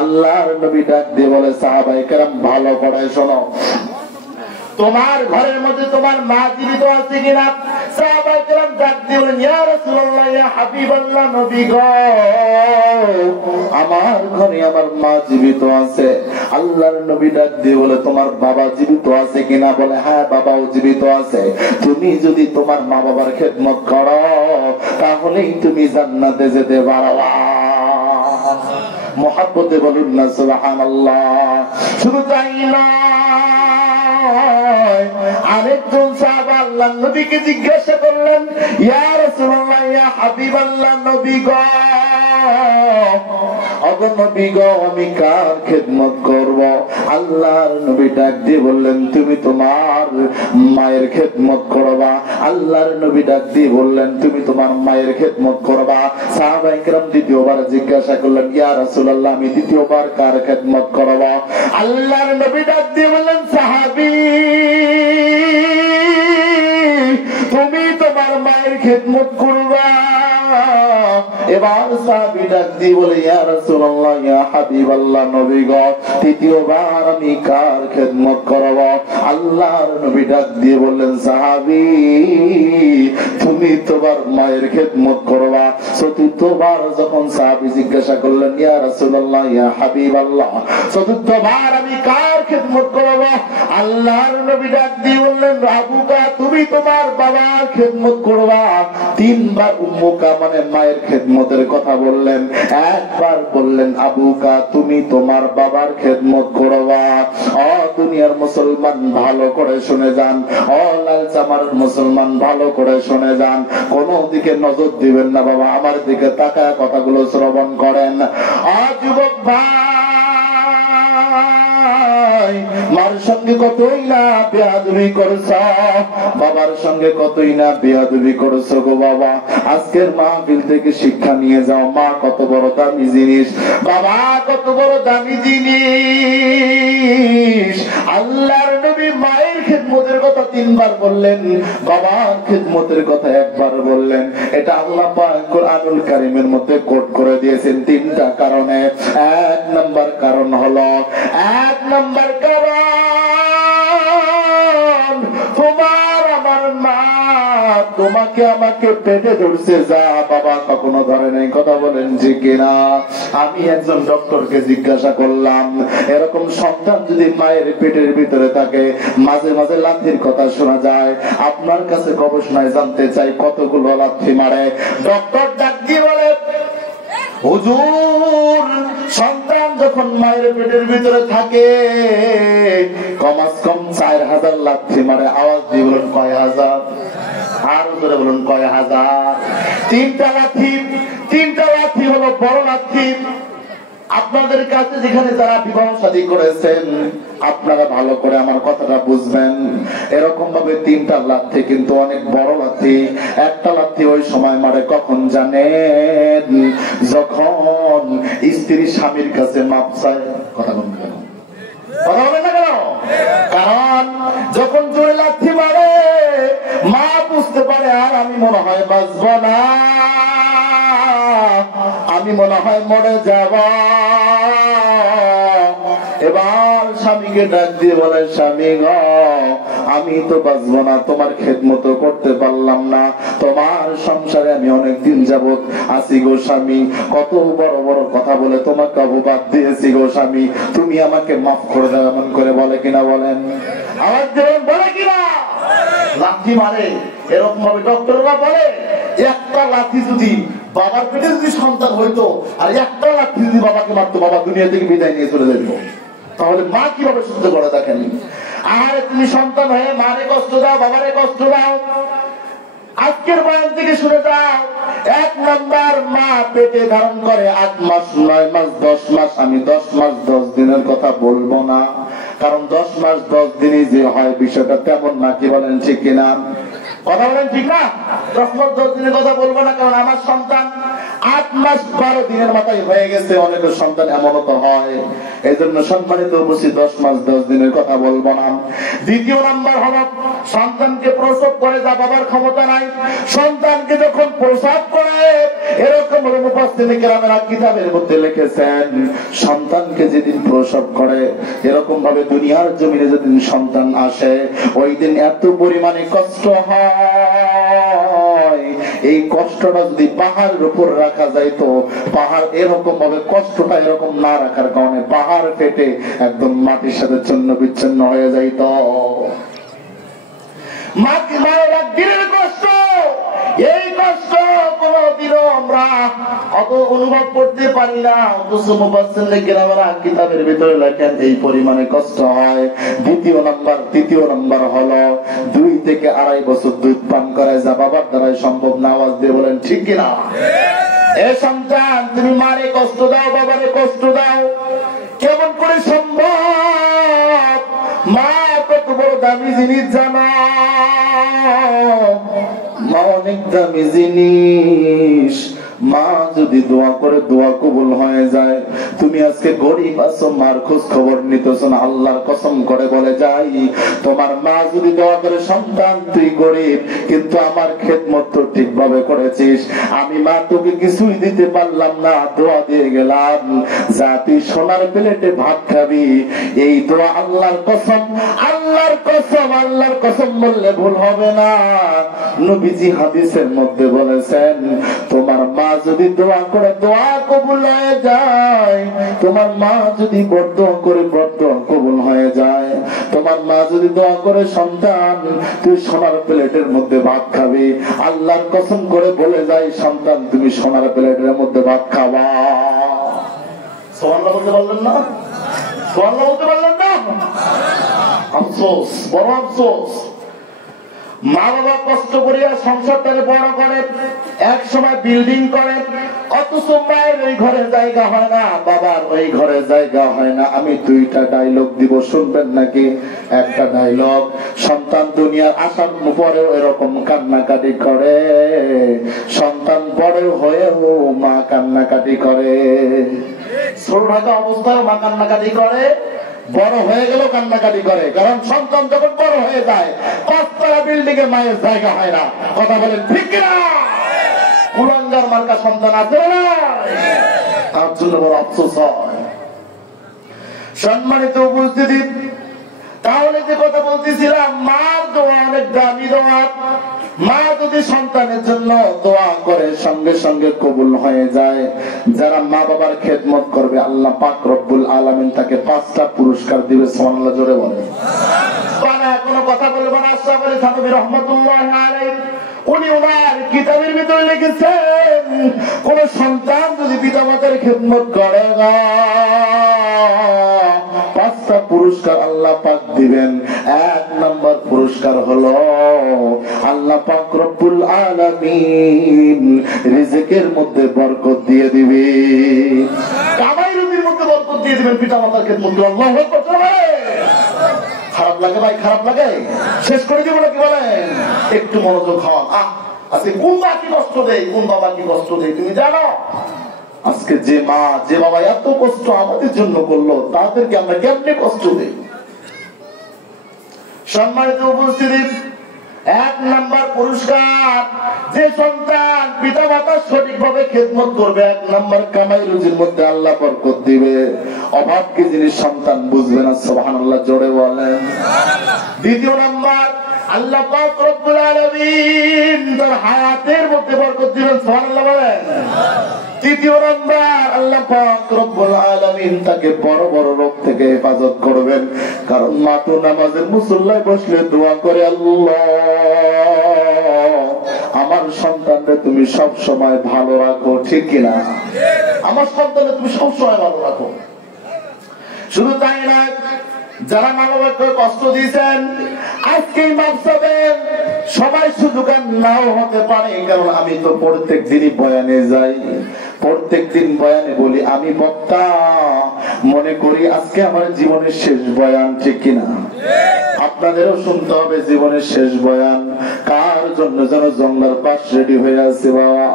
আল্লাহর নবী ডাক দিয়ে বলে, সাহাবায়ে কেরাম ভালো করে শোনো, তোমার ঘরের মধ্যে তোমার মা জীবিত আছে কিনা? সাহাবায়ে কেরাম ডাক দিয়ে বলেন, ইয়া রাসূলুল্লাহ, ইয়া হাবিবাল্লাহ, নবী গো, আমার ঘরে আমার মা জীবিত আছে। আল্লাহর নবী ডাক দিয়ে বলে, তোমার বাবা জীবিত আছে কিনা? বলে, হ্যাঁ বাবাও জীবিত আছে। তুমি যদি তোমার মা বাবার খেদমত করো তাহলেই তুমি জান্নাতে যেতে পারবা। মুহাব্বতে বলুন না সুবহানাল্লাহ। শুধু তাই নয়, আরেকজন সাহাবা আল্লাহর নবীকে জিজ্ঞাসা করলেন, ইয়া রাসূলুল্লাহ, ইয়া হাবিবাল্লাহ, নবী গো, ওগো নবী গো, আমি কার খেদমত করব? আল্লাহর নবী ডাক দিয়ে বললেন, তুমি তোমার মায়ের খেদমত করবা। আল্লাহর নবী ডাক দিয়ে বললেন, তুমি তোমার মায়ের খেদমত করবা। সাহাবায়ে কেরাম দ্বিতীয়বার জিজ্ঞাসা করলেন, ইয়া রাসূলুল্লাহ, আমি দ্বিতীয়বার কার খেদমত করব? আল্লাহর নবী ডাক দিয়ে বললেন, সাহাবী, তুমি তোমার মায়ের খেদমত করবা। এবার সাহাবী ডাক দিয়ে বলে, ইয়া রাসূলুল্লাহ, ইয়া হাবিবাল্লাহ, নবী গো, তৃতীয়বার আমি কার খেদমত করব? আল্লাহর নবী ডাক দিয়ে বললেন, সাহাবী, তুমি তোমার মায়ের খেদমত করবা। চতুর্থবার যখন সাহাবী জিজ্ঞাসা করলেন, ইয়া রাসূলুল্লাহ, ইয়া হাবিবাল্লাহ, চতুর্থবার আমি কার খেদমত করব? আল্লাহর নবী ডাক দিয়ে বললেন, আবুকা, তুমি তোমার বাবার খেদমত করবা। তিনবার উম্মুকা মানে মায়ের খেদমতের কথা বললেন। একবার বললেন আবুকা, তুমি তোমার বাবার খেদমত করবা। ও দুনিয়ার মুসলমান ভালো করে শুনে যান, ও লাল চামার মুসলমান ভালো করে শুনে যান, কোন দিকে নজর দিবেন না বাবা, আমার দিকে তাকায় কথাগুলো শ্রবণ করেন। যুবক ভাই, মার সঙ্গে কতই না বেয়াদবি করছ, বাবার সঙ্গে কতই না বেয়াদবি করছ গো বাবা। আজকের মাহফিল থেকে শিক্ষা নিয়ে যাও, মা কত বড় দামি জিনিস, বাবা কত বড় দামি জিনিস। আল্লাহর নবী মায়ের খেদমতের কথা তিনবার বললেন, বাবার খেদমতের কথা একবার বললেন। এটা আল্লাহ পাক কুরআনুল কারীমের মধ্যে কোট করে দিয়েছেন তিনটা কারণে। এক নাম্বার কারণ হলো, এক নাম্বার কারণ, তোমার আমার মা তোমাকে আমাকে পেটে ধরছে, যা বাবা কখনো ধরে নাই। কথা বলেন যে কিনা? আমি একজন ডক্টরকে জিজ্ঞাসা করলাম, এরকম সন্তান যদি মায়ের পেটের ভিতরে থাকে, মাঝে মাঝে লাথির কথা শোনা যায়, আপনার কাছে গবেষণায় জানতে চাই কতগুলো লাথি মারে? ডক্টর ডাক দিয়ে বলে, হুজুর, সন্তান যখন মায়ের পেটের ভিতরে থাকে কমাস কম 4000 লাথি মারে। আওয়াজ দিয়ে বলুন কয় হাজার? আরো ধরে বলুন কয় হাজার? 3টা লাথি। 3টা লাথি হলো বড় লাথি। আপনাদের কাছে যেখানে যারা বিবাহ শাদী করেছেন, আপনারা ভালো করে আমার কথাটা বুঝবেন। এরকম ভাবে 3টা লাথি কিন্তু অনেক বড় লাথি। একটা লাথি ওই সময় মারে কখন জানেন? যখন স্ত্রী স্বামীর কাছে মাপ চায়। কথা বলবেন কেন? কথা বলেন না কেন? কারণ যখন জোরে লাথি মারে, মা বুঝতে পারে আর আমি মনে হয় বাঁচবো না, আমি মনে হয় মরে যাব। এবার স্বামীকে ডাক দিয়ে বলে, স্বামী গো, আমি তো বাঁচবো না, তোমার খেদমত করতে পারলাম না, তোমার সংসারে আমি অনেকদিন যাবত আছি গো স্বামী, কত বড় বড় কথা বলে তোমাকে অপবাদ দিয়েছি গো স্বামী, তুমি আমাকে মাফ করে দাও। এমন করে বলে কিনা? বলেন আমার যেমন বলে কিনা? লাথি মারে। এরকম ভাবে ডক্টররা বলে, একটা লাথি যদি বাবার পেটে যদি সন্তান হইতো, আর একটা লাথি যদি বাবাকে মারতো, বাবা দুনিয়া থেকে বিদায় নিয়ে চলে যেত, তাহলে মা কিভাবে সহ্য করে? দেখেন, আরে তুমি সন্তান হয়ে মারে কষ্ট দাও, বাবারে কষ্ট দাও। আজকের বয়ান থেকে শুনে যাও, 1 নাম্বার, মা পেটে ধারণ করে 8 মাস, 9 মাস, 10 মাস। আমি 10 মাস 10 দিনের কথা বলবো না, কারণ 10 মাস 10 দিনই যে হয় বিষয়টা তেমন না। কি বলেন ঠিক কিনা? কথা বলেন ঠিক না? 10 মাস 10 দিনের কথা বলবো না, কারণ আমার সন্তান 8 মাস 12 দিনের মাথায় হয়ে গেছে। অনেকের সন্তান এমনও তো হয়। এই জন্য সম্মানিত উপস্থিত, 10 মাস 10 দিনের কথা বলবো না। দ্বিতীয় নাম্বার হলো, সন্তানকে প্রসব করে যা বাবার ক্ষমতা নাই, সন্তানকে যখন প্রসব করে, এরকম মুফাসসির কেরামেরা কিতাবের মধ্যে লিখেছেন, সন্তানকে যেদিন প্রসব করে, এরকম ভাবে দুনিয়ার জমিনে যেদিন সন্তান আসে, ওই দিন এত পরিমাণে কষ্ট হয়, এই কষ্টটা যদি পাহাড়ের উপর রাখা যাইতো, পাহাড় এরকম ভাবে কষ্টটা এরকম না রাখার কারণে পাহাড় ফেটে একদম মাটির সাথে চূর্ণ বিচ্ছিন্ন হয়ে যাইত। মায়ের দিনের কষ্ট, এই কষ্ট কোনদিনও আমরা অত অনুভব করতে পারি না, অথচ মুফাসসির কেরামেরা কিতাবের ভিতরে লেখেন এই পরিমাণে কষ্ট হয়। তৃতীয় নাম্বার হলো 2 থেকে 2.5 বছর দুধ পান করায় যা বাবার দ্বারাই সম্ভব না। আওয়াজ দিয়ে বলেন ঠিক কিনা? এ সন্তান, তুমি মারে কষ্ট দাও, বাবারে কষ্ট দাও, কেমন করে সম্ভব? মা কত বড় দামি জিনিস জানো? মা অনেক দামি জিনিস। মা যদি দোয়া করে দোয়া কবুল হয়ে যায়। তুমি আজকে গরিব আছো, মার খোঁজ খবর নিতেছো না, আল্লাহর কসম করে বলে যাই, তোমার মা যদি দোয়া করে, সন্তান তুই গরিব কিন্তু আমার খেদমত তো ঠিকভাবে করেছিস, আমি মা তোকে কিছুই দিতে পারলাম না, দোয়া দিয়ে গেলাম, যা তুই সোনার প্লেটে ভাত খাবি, এই দোয়া আল্লাহর কসম, আল্লাহর কসম, আল্লাহর কসম বললে ভুল হবে না। নবীজি হাদিসের মধ্যে বলেছেন, তোমার মা যদি দোয়া করে দোয়া কবুল হয়ে যায়, তোমার মা যদি বদদোয়া করে বদদোয়া কবুল হয়ে যায়, তোমার মা যদি দোয়া করে সন্তান তুই সোনার প্লেটের মধ্যে ভাত খাবি, আল্লাহর কসম করে বলে যায়, সন্তান তুমি সোনার প্লেটের মধ্যে ভাত খাবা। সুবহানাল্লাহ বলতে পারলেন না? সুবহানাল্লাহ বলতে পারলেন না? আফসোস, বড় আফসোস। মা বাবা কষ্ট করিয়া সংসারটাকে বড় করে, এক সময় বিল্ডিং করে, অথচ মায়ের ওই ঘরে জায়গা হয় না, বাবার ওই ঘরে জায়গা হয় না। আমি 2টা ডায়লগ দিব, শুনবেন নাকি? একটা ডায়লগ, সন্তান দুনিয়ার আসার পরেও এরকম কান্নাকাটি করে, সন্তান বড় হয়েও মা কান্নাকাটি করে, ছোট থাকা অবস্থায় মা কান্নাকাটি করে, বড় হয়ে গেল কান্নাকাটি করে। কারণ সন্তান যখন বড় হয়ে যায়, 5তলা বিল্ডিং এ মায়ের জায়গা হয় না। কথা বলেন ঠিক কিনা? কুলাঙ্গার মার্কা সন্তান আছে না? তার জন্য বড় আফসোস হয়। সম্মানিত উপস্থিতি, তাহলে যে কথা বলতেছিলাম, মার দোয়া অনেক দামি দোয়া। মা যদি সন্তানের জন্য দোয়া করে সঙ্গে সঙ্গে কবুল হয়ে যায়। যারা মা বাবার খেদমত করবে আল্লাহ পাক রব্বুল আলামিন তাকে 5টা পুরস্কার দিবে। সুবহানাল্লাহ জোরে বলেন। বানা কোনো কথা বলবো না। আশরাফ আলী থানভী রাহমাতুল্লাহি আলাইহি উনি ওনার কিতাবের ভিতরে লিখেছেন, কোন সন্তান যদি পিতামাতার খেদমত করে 5টা পুরস্কার আল্লাহ পাক দিবেন। 1 নম্বর পুরস্কার হলো আল্লাহ পাক রব্বুল আলামিন রিজিকের মধ্যে বরকত দিয়ে দিবে, কামাই রুজির মধ্যে বরকত দিয়ে দিবেন পিতামাতার খেদমত করে। আল্লাহু আকবার। খারাপ লাগে ভাই, খারাপ লাগে? শেষ করে দিব নাকি বলেন? একটু মনোযোগ হন। আজকে কোন মা কি কষ্ট দেয়, কোন বাবা কি কষ্ট দেয় তুমি জানো? আজকে যে মা যে বাবা এত কষ্ট আমাদের জন্য করলো, তাদেরকে আমরা কেমনে কষ্ট দেই? সম্মানিত উপস্থিতি, 1 নম্বর পুরস্কার, যে সন্তান পিতা মাতার সঠিকভাবে খেদমত করবে 1 নম্বর কামাই রুজির মধ্যে আল্লাহ বরকত দিবে। অভাব কি জিনিস সন্তান বুঝবে না, সুবহানাল্লাহ জোরে বলেন। 2 নম্বর আল্লাহ পাক রব্বুল আলামিন তার হায়াতের মধ্যে বরকত দিবেন, সুবহানাল্লাহ বলেন। 3 নম্বর আল্লাহ পাক রব্বুল আলামিন তাকে বড় বড় রোগ থেকে হেফাজত করবেন। কারণ মা তো নামাজের মুসল্লায় বসলে দোয়া করে, আল্লাহ আমার সন্তানকে তুমি সব সময় ভালো রাখো, ঠিক কিনা? আমার সন্তানকে তুমি সব সময় ভালো রাখো। শুধু তাই না, যারা মা বাবাকে কষ্ট দিয়েছেন আজকে মাফ চাবেন। সবাই সুযোগ নাও হতে পারে, কারণ আমি তো প্রত্যেক দিনই বয়ানে যাই, প্রত্যেক দিন বয়ানে বলি আমি বক্তা, মনে করি আজকে আমার জীবনের শেষ বয়ান, ঠিক কিনা? আপনাদেরও শুনতে হবে জীবনের শেষ বয়ান। কার জন্য যেন জঙ্গলার পাশ রেডি হয়ে আছে বাবা,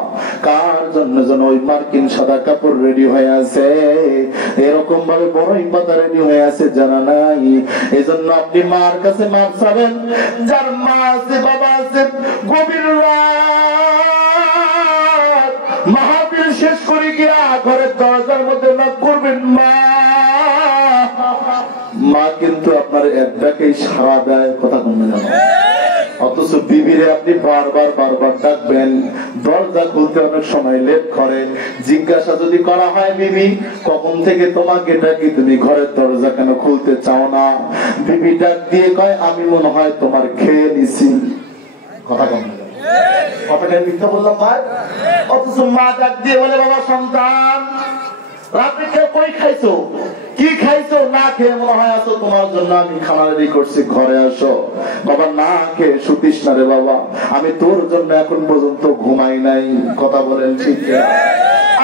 কার জন্য যেন ওই মার্কিন সাদা কাপড় রেডি হয়ে আছে, এরকম ভাবে বড়ই পাতা রেডি হয়ে আছে জানা নাই। এই জন্য আপনি মার কাছে মাপ চাবেন। যার মা আছে বাবা আছে, গভীর রাত মাহফিল শেষ করে গিয়া ঘরের দরজার মধ্যে নক করবেন, মা মা কিন্তু আপনার একটাকেই সাড়া দেয়, কথা কমে যাবে। অথচ বিবিরে আপনি বারবার বারবার ডাকবেন, দরজা খুলতে অনেক সময় লেট করে। জিজ্ঞাসা যদি করা হয় বিবি কখন থেকে তোমাকে ডাকি, তুমি ঘরের দরজা কেন খুলতে চাও না? বিবি ডাক দিয়ে কয় আমি মনে হয় তোমার খেয়ে নিছি, কথা কমে যাবে। কথাটা মিথ্যা বললাম ভাই? অথচ মা ডাক দিয়ে বলে, বাবা সন্তান রাতে কই খাইছো, কি খাইছো? না খেয়ে মনে হয় আসো, তোমার জন্য আমি খানা রেডি করছি, ঘরে আসো। বাবা না খেয়ে শুতিস না রে বাবা, আমি তোর জন্য এখন পর্যন্ত ঘুমাই নাই, কথা বলেন ঠিক?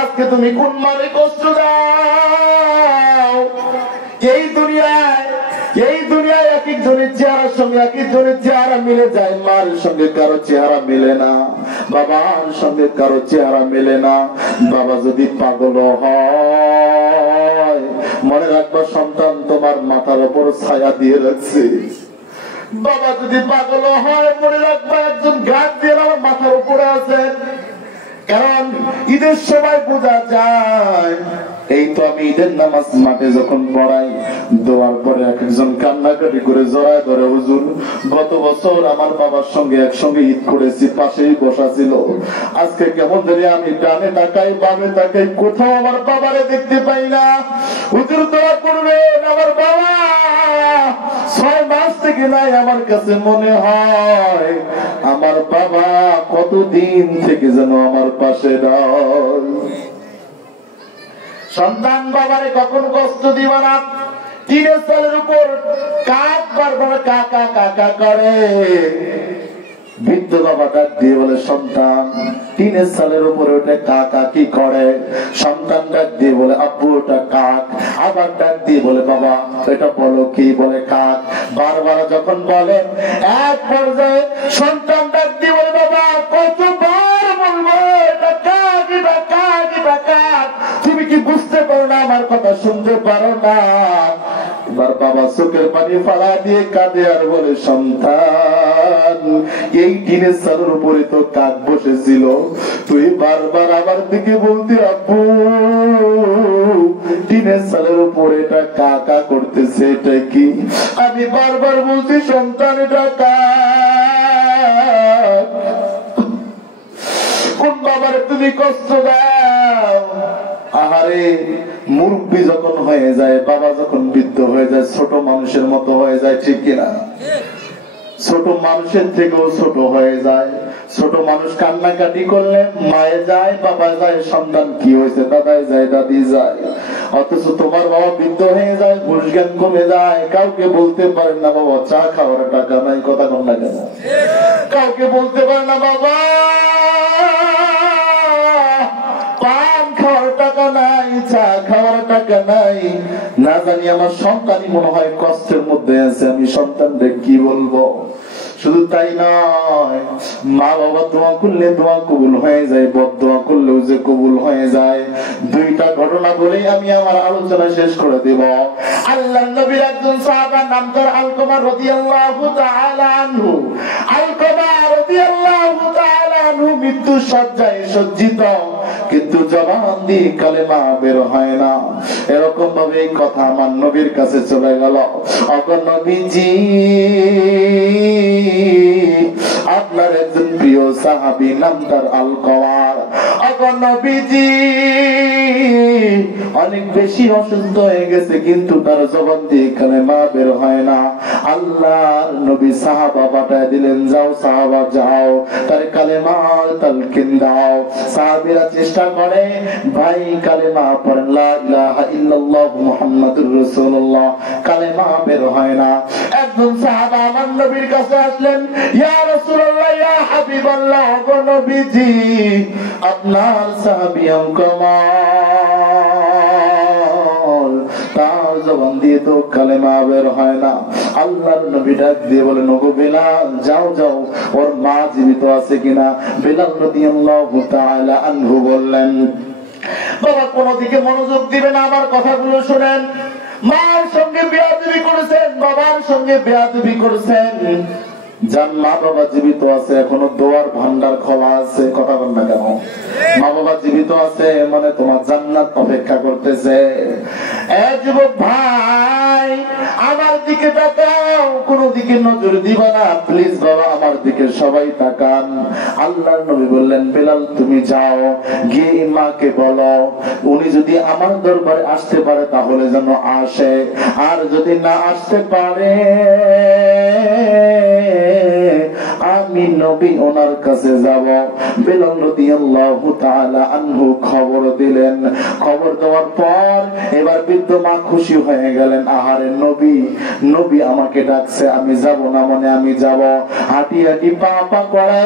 আজকে তুমি কোন মারে কষ্ট দাও? এই দুনিয়ায় এক একজনের চেহারার সঙ্গে এক একজনের চেহারা মিলে যায়, মার সঙ্গে কারো চেহারা মিলে না, বাবার সঙ্গে কারো চেহারা মিলে না। বাবা যদি পাগল হয় মনে রাখবা সন্তান তোমার মাথার উপর ছায়া দিয়ে রাখছে। বাবা যদি পাগল হয় মনে রাখবা একজন গাছ দিয়ে আমার মাথার উপরে আছেন। কারণ ঈদের সময় বোঝা যায়, এই তো আমি ঈদের নামাজ মাঠে যখন পড়াই, দোয়ার পরে এক একজন কান্নাকাটি করে জড়ায় ধরে, হুজুর গত বছর আমার বাবার সঙ্গে একসঙ্গে ঈদ করেছি, পাশেই বসা ছিল, আজকে কেমন ধরে আমি ডানে তাকাই বামে তাকাই, কোথাও আমার বাবারে দেখতে পাই না। হুজুর দোয়া করবেন, আমার বাবা 6 মাস থেকে নাই। আমার কাছে মনে হয় আমার বাবা কতদিন থেকে যেন আমার পাশে নাই। সন্তান বাবারে কখন কষ্ট দিবা না। 3 সালের উপর কাক বারবার কাকা কাকা করে, বৃদ্ধ বাবা ডাক দিয়ে বলে, সন্তান 3 সালের উপরে ওটা কাকা কি করে? সন্তান ডাক দিয়ে বলে, আব্বু ওটা কাক। আবার ডাক দিয়ে বলে, বাবা এটা বলো কি? বলে কাক। বারবার যখন বলে এক পর্যায়ে সন্তান ডাক দিয়ে বলে, বাবা কতবার বলবো এটা কাক, এটা কাক, এটা কাক, তুমি কি বুঝতে পারো না? আমার কথা শুনতে পারো না? এবার বাবা চোখের পানি ফালা দিয়ে কাঁদে আর বলে, সন্তান এই 3 সালের উপরে তো কাক বসেছিল, তুই বারবার আমার দিকে বলতি আব্বু 3 সালের উপরে এটা কাকা করতেছে, এটা কি? আমি বারবার বলছি সন্তান এটা কাক, বাবারে তুমি কষ্ট দাও। আহারে মুরব্বী যখন হয়ে যায়, বাবা যখন বৃদ্ধ হয়ে যায়, ছোট মানুষের মতো হয়ে যায়, ঠিক কিনা? ছোট মানুষের থেকেও ছোট হয়ে যায়। ছোট মানুষ কান্নাকাটি করলে মায়ে যায়, বাবা যায়, সন্তান কি হয়েছে দাদাই যায়, দাদি যায়। অথচ তোমার বাবা বৃদ্ধ হয়ে যায়, হুঁশ জ্ঞান কমে যায়, কাউকে বলতে পারে না বাবা চা খাওয়ার টাকা নাই, কথা কম না কেন? কাউকে বলতে পারে না বাবা পান খাওয়ার টাকা নাই, চা খাওয়ার টাকা নাই। না জানি আমার সন্তানই মনে হয় কষ্টের মধ্যে আছে, আমি সন্তানদের কি বলবো? শুধু তাই নয়, মা বাবা দোয়া করলে দোয়া কবুল হয়ে যায়, বদদোয়া করলেও যে কবুল হয়ে যায়। দুইটা ঘটনা বলেই আমি আমার আলোচনা শেষ করে দেব। আল্লাহর নবীর একজন সাহাবা নাম তার আলকমা রাদিয়াল্লাহু তাআলা আনহু। আলকমা রাদিয়াল্লাহু তাআলা আনহু মৃত্যু শয্যায় সজ্জিত, কিন্তু জবান দিয়ে কালেমা বের হয় না। এরকম ভাবে এই কথা আমার নবীর কাছে চলে গেল। ওগো নবীজি, আপনার একজন প্রিয় সাহাবী নাম তার আলকমা। ওগো নবীজি, অনেক বেশি অসুস্থ হয়ে গেছে, কিন্তু তার জবান দিয়ে কালেমা বের হয় না। আল্লাহর নবী সাহাবা পাঠায় দিলেন, যাও সাহাবা যাও, তার কালেমার তালকিন দাও। সাহাবীরা চেষ্টা করে, ভাই কালেমা পড়েন, লা ইলাহা ইল্লাল্লাহ মুহাম্মাদুর রাসূলুল্লাহ, কালেমা বের হয় না। একজন সাহাবা আমার নবীর কাছে আসলেন, ইয়া রাসূলুল্লাহ, ইয়া হাবিবাল্লাহ, ওগো নবীজি, আপনার সাহাবী আলকমা তার জবান দিয়ে তো কালেমা বের হয় না। আল্লাহর নবী ডাক দিয়ে বলেন, ওগো বেলাল, যাও যাও, ওর মা জীবিত আছে কিনা? বেলাল রাদিয়াল্লাহু তাআলা আনহু বললেন, বাবা কোন দিকে মনোযোগ দিবেন, আমার কথাগুলো শুনেন। মার সঙ্গে বেয়াদবি করেছেন, বাবার সঙ্গে বেয়াদবি করেছেন। যার মা বাবা জীবিত আছে, এখনো দোয়ার ভান্ডার খোলা আছে, কথা বল না কেন? মা বাবা জীবিত আছে মানে তোমার জান্নাত অপেক্ষা করতেছে। যুবক ভাই, আমার দিকে তাকাও, কোন দিকে নজর দিবা না, প্লিজ বাবা আমার দিকে সবাই তাকান। আল্লাহর নবী বললেন, বেলাল তুমি যাও, গিয়ে মাকে বলো উনি যদি আমার দরবারে আসতে পারে তাহলে যেন আসে, আর যদি না আসতে পারে আমি নবী ওনার কাছে যাব। বেলাল রাদিয়াল্লাহু তাআলা আনহু খবর দিলেন। খবর দেওয়ার পর এবার বৃদ্ধ মা খুশি হয়ে গেলেন, আহারে নবী, নবী আমাকে ডাকছে, আমি যাব না মানে আমি যাব। হাঁটি হাঁটি পা পা করে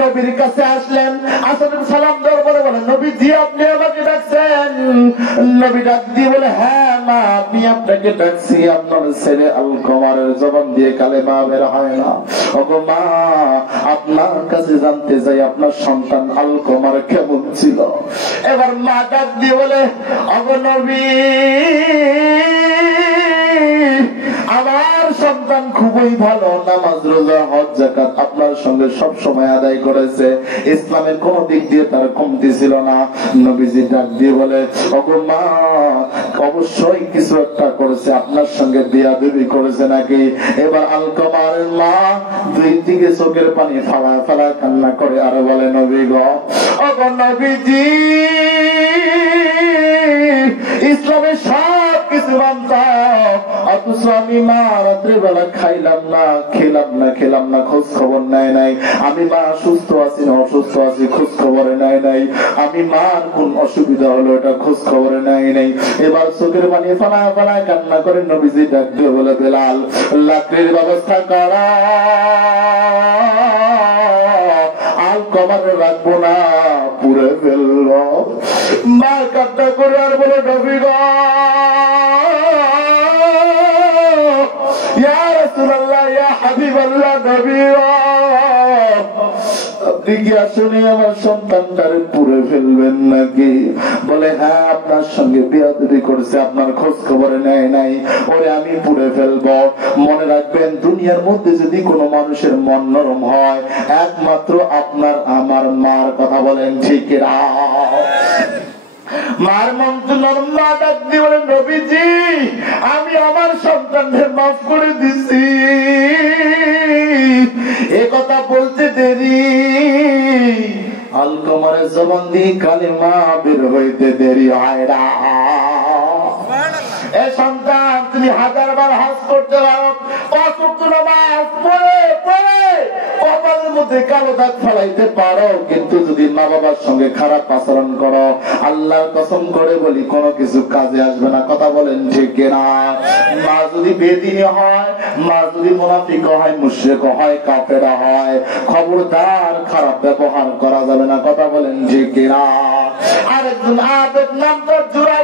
নবীর কাছে আসলেন। আসলে সালাম দেওয়ার পরে বলেন, নবী জি আপনি আমাকে ডাকছেন? নবী ডাক দিয়ে বলে, হ্যাঁ মা, আপনি আপনাকে ডাকছি, আপনার ছেলে আলকমার জবান দিয়ে কালেমা বের হয় না। ওগো মা, আপনার কাছে জানতে চাই আপনার সন্তান আলকমার কেমন ছিল। এবার মা ডাক দিয়ে বলে, ওগো নবী, আমার সন্তান খুবই ভালো, নামাজ রোজা হজ যাকাত আপনার সঙ্গে সব সময় আদায় করেছে, ইসলামের কোন দিক দিয়ে তার কমতি ছিল না। নবীজি ডাক দিয়ে বলে, ওগো মা, অবশ্যই কিছু একটা করেছে, আপনার সঙ্গে বেয়াদবি করেছে নাকি? এবার আলকমার মা দুই দিকে চোখের পানি ফালা ফালা কান্না করে আর বলে, নবী গো, ওগো নবীজি, ইসলামের সব কিছু মানতাম, অথচ আমি মা রাত্রে বেলা খাইলাম না, খেলাম না, খোঁজ খবর নেয় নাই। আমি মা সুস্থ আছি না অসুস্থ আছি খোঁজ খবরে নেয় নাই। আমি মার কোন অসুবিধা হলো এটা খোঁজ খবরে নেয় নাই। এবার চোখের পানি ফালায় ফালায় কান্না করে নবীজি ডাক দিয়ে বলে, বেলাল লাকড়ির ব্যবস্থা করা, আলকমার রাখবো না, পুড়ে ফেললো। মা কান্না করে আর বলে, নবী গো, ইয়া রাসূলুল্লাহ, ইয়া হাবিবাল্লাহ, নবী আপনি কি আসলে আমার সন্তানটারে পুড়ে ফেলবেন নাকি? বলে, হ্যাঁ, আপনার সঙ্গে বেয়াদবি করেছে, আপনার খোঁজ খবরে নেয় নাই, ওরে আমি পুড়ে ফেলবো। মনে রাখবেন, দুনিয়ার মধ্যে যদি কোনো মানুষের মন নরম হয় একমাত্র আপনার আমার মার, কথা বলেন ঠিক না? মার মন তো নরম। মা ডাক দিয়ে বলেন, নবীজি, আমি আমার সন্তানদের মাফ করে দিছি। এ কথা বলতে দেরি আলকমরে জবান দিয়ে কালিমা বের হইতে দেরি হয় না। এ সন্তান, তুমি 1000 বার হজ করতে পারো, 5 ওয়াক্ত নামাজ পড়ে পড়ে কপালের মধ্যে কালো দাগ ফেলাইতে পারো, কিন্তু যদি মা বাবার সঙ্গে খারাপ আচরণ করো, আল্লাহর কসম করে বলি কোনো কিছু কাজে আসবে না। কথা বলেন ঠিক কিনা? মা যদি বেদিনী হয়, মা যদি মুনাফিক হয়, মুশরিক হয়, কাফেরা হয়, খবরদার খারাপ ব্যবহার করা যাবে না। কথা বলেন ঠিক কিনা? আরেকজন আবেদ নাম তার জোড়া